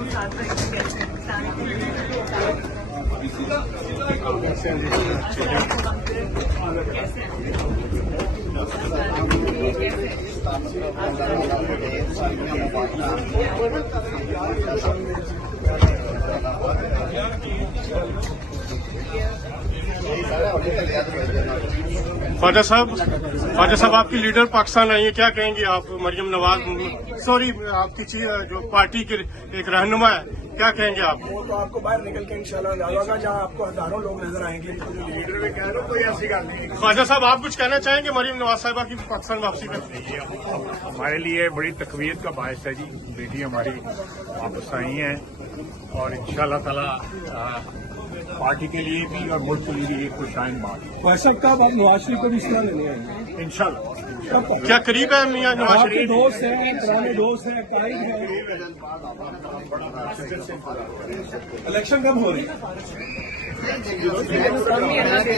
لوگ ساتھ رہیں گے کیسے خواجہ صاحب آپ کی لیڈر پاکستان آئی ہیں، کیا کہیں گے آپ؟ مریم نواز سوری آپ کی جو پارٹی کے ایک رہنما ہے، کیا کہیں گے آپ؟ وہ تو آپ کو باہر نکل کے انشاءاللہ نظر ہوگا جہاں آپ کو ہزاروں لوگ نظر آئیں گے. لیڈر میں کہہ رہا ہوں کوئی ایسی بات نہیں. خواجہ صاحب آپ کچھ کہنا چاہیں گے مریم نواز صاحبہ کی پاکستان واپسی پر؟ ہمارے لیے بڑی تقویت کا باعث ہے جی. بیٹی ہماری واپس آئی ہیں اور انشاءاللہ تعالی پارٹی کے لیے بھی اور ملک کے لیے بھی ایک خوشائن بات ہے. ویسا کب آپ نواز شریف کو بھی اصلاح لینے آئیں گے؟ انشاءاللہ. کیا قریب ہے میاں نواز آپ کے شریف؟ دوست ہیں، پرانے دوست ہیں، قائد ہیں. الیکشن کب ہو رہی ہے؟ اللہ کے